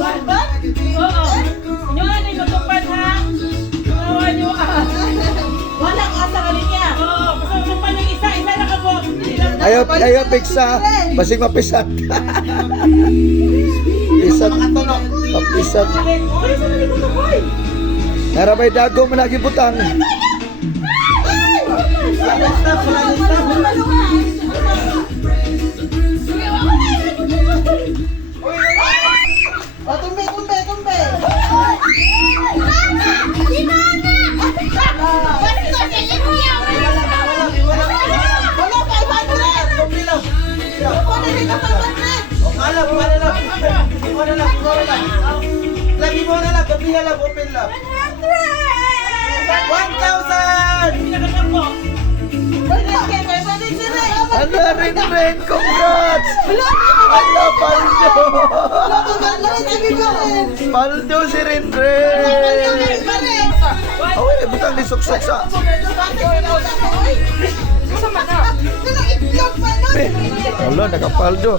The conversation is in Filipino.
Balban? Oo. Inyo nga din matupad ha. Awan nyo ah. Walang asa ka niya. Oo. Basta matupad yung isa na ka po. Ayaw piksa. Basig mapisat. Pisat. Mapisat. Oy, sa nalito to, boy. Narabay dago mo lagi butang. Oh, tumbe. Wala, 500. Ako na rin ang 500. Lagi mo na lang, gabihan lang, open lang. 1,000! Pinakasap po. Ano rin, congrats! Ano, Paldo! Paldo si Rinren! Oh, butang di suksak sa... Wala, nakapaldo.